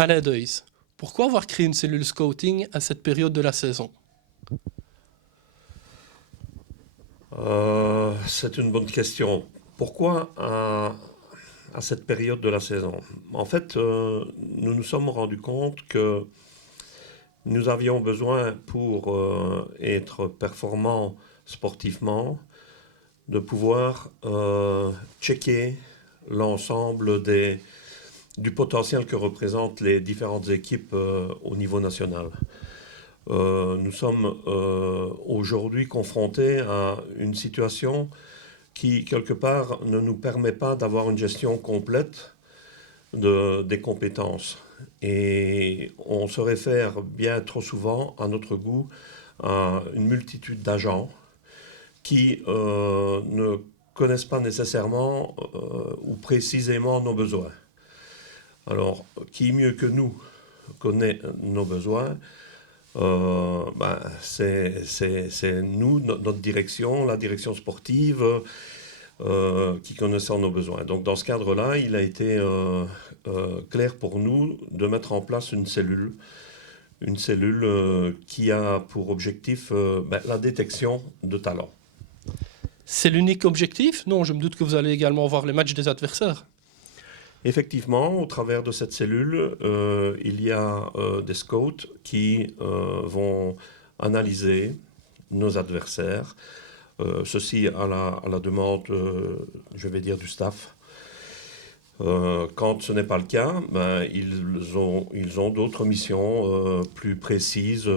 Alain Deuys, pourquoi avoir créé une cellule scouting à cette période de la saison? C'est une bonne question. Pourquoi à cette période de la saison? En fait, nous nous sommes rendus compte que nous avions besoin pour être performants sportivement de pouvoir checker l'ensemble du potentiel que représentent les différentes équipes au niveau national. Nous sommes aujourd'hui confrontés à une situation qui, quelque part, ne nous permet pas d'avoir une gestion complète des compétences. Et on se réfère bien trop souvent, à notre goût, à une multitude d'agents qui ne connaissent pas nécessairement ou précisément nos besoins. Alors, qui mieux que nous connaît nos besoins? C'est nous, notre direction, la direction sportive, qui connaissons nos besoins. Donc dans ce cadre-là, il a été clair pour nous de mettre en place une cellule qui a pour objectif la détection de talents. C'est l'unique objectif? Non, je me doute que vous allez également voir les matchs des adversaires. Effectivement, au travers de cette cellule, il y a des scouts qui vont analyser nos adversaires, ceci à la demande, je vais dire, du staff. Quand ce n'est pas le cas, ils ont d'autres missions plus précises,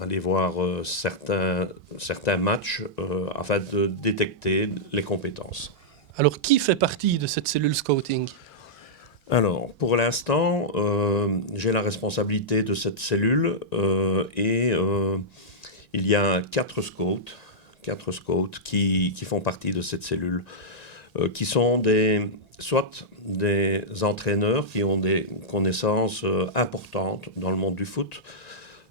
aller voir certains matchs afin de détecter les compétences. Alors, qui fait partie de cette cellule scouting? Alors, pour l'instant, j'ai la responsabilité de cette cellule et il y a quatre scouts qui font partie de cette cellule, qui sont soit des entraîneurs qui ont des connaissances importantes dans le monde du foot,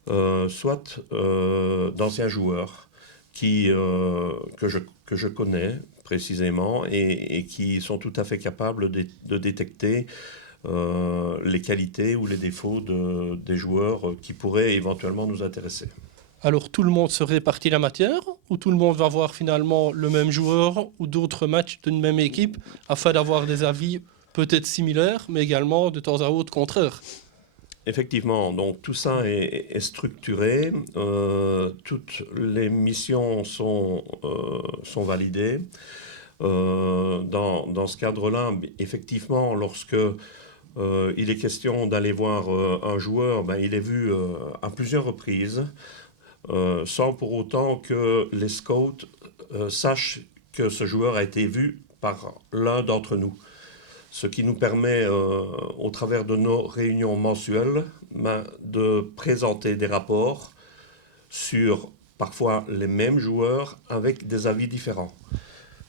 soit d'anciens joueurs que je connais précisément et qui sont tout à fait capables de détecter les qualités ou les défauts des joueurs qui pourraient éventuellement nous intéresser. Alors, tout le monde se répartit la matière ou tout le monde va voir finalement le même joueur ou d'autres matchs d'une même équipe afin d'avoir des avis peut-être similaires, mais également de temps à autre contraires? Effectivement, donc tout ça est structuré, toutes les missions sont validées. Dans ce cadre-là, effectivement, lorsque il est question d'aller voir un joueur, il est vu à plusieurs reprises, sans pour autant que les scouts sachent que ce joueur a été vu par l'un d'entre nous. Ce qui nous permet, au travers de nos réunions mensuelles, de présenter des rapports sur parfois les mêmes joueurs avec des avis différents.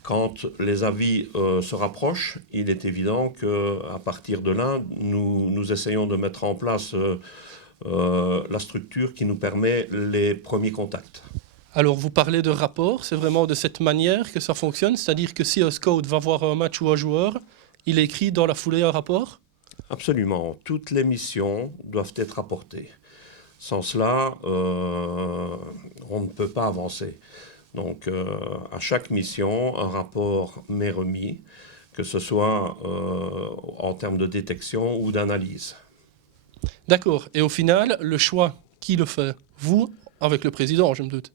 Quand les avis se rapprochent, il est évident qu'à partir de là, nous essayons de mettre en place la structure qui nous permet les premiers contacts. Alors, vous parlez de rapport, c'est vraiment de cette manière que ça fonctionne, c'est-à-dire que si un scout va voir un match ou un joueur, il écrit dans la foulée un rapport? Absolument, toutes les missions doivent être rapportées. Sans cela, on ne peut pas avancer. Donc, à chaque mission, un rapport m'est remis, que ce soit en termes de détection ou d'analyse. D'accord. Et au final, le choix, qui le fait? Vous, avec le président, je me doute.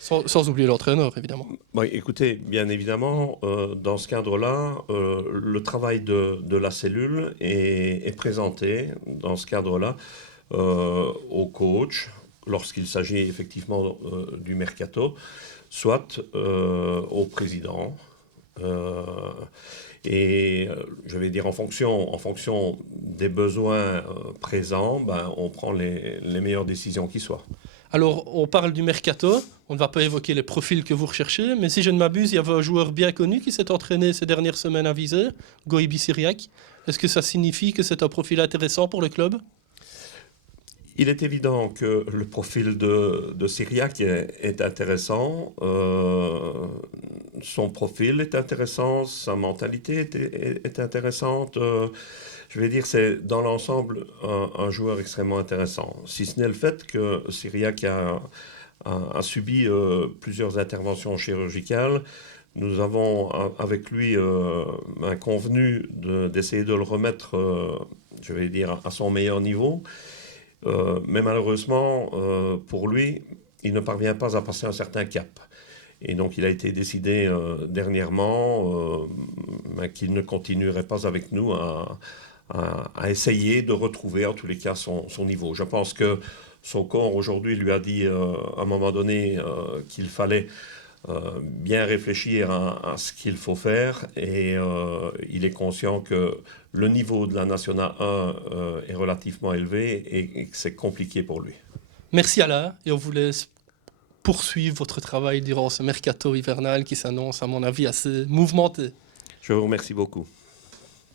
Sans oublier l'entraîneur, évidemment. Écoutez, bien évidemment, dans ce cadre-là, le travail de la cellule est présenté dans ce cadre-là au coach, lorsqu'il s'agit effectivement du mercato, soit au président. Je vais dire en fonction des besoins présents, on prend les meilleures décisions qui soient. Alors, on parle du mercato, on ne va pas évoquer les profils que vous recherchez, mais si je ne m'abuse, il y avait un joueur bien connu qui s'est entraîné ces dernières semaines à Viseur, Goibi Syriac. Est-ce que ça signifie que c'est un profil intéressant pour le club? Il est évident que le profil de Syriac est intéressant, son profil est intéressant, sa mentalité est intéressante. je vais dire, c'est dans l'ensemble un joueur extrêmement intéressant. Si ce n'est le fait que Cyriac a subi plusieurs interventions chirurgicales. Nous avons avec lui convenu d'essayer de le remettre, je vais dire, à son meilleur niveau. Mais malheureusement, pour lui, il ne parvient pas à passer un certain cap. Et donc il a été décidé dernièrement qu'il ne continuerait pas avec nous à essayer de retrouver en tous les cas son niveau. Je pense que son corps aujourd'hui lui a dit à un moment donné qu'il fallait bien réfléchir à ce qu'il faut faire et il est conscient que le niveau de la National 1 est relativement élevé et que c'est compliqué pour lui. Merci Alain, et on vous laisse poursuivre votre travail durant ce mercato hivernal qui s'annonce, à mon avis, assez mouvementé. Je vous remercie beaucoup.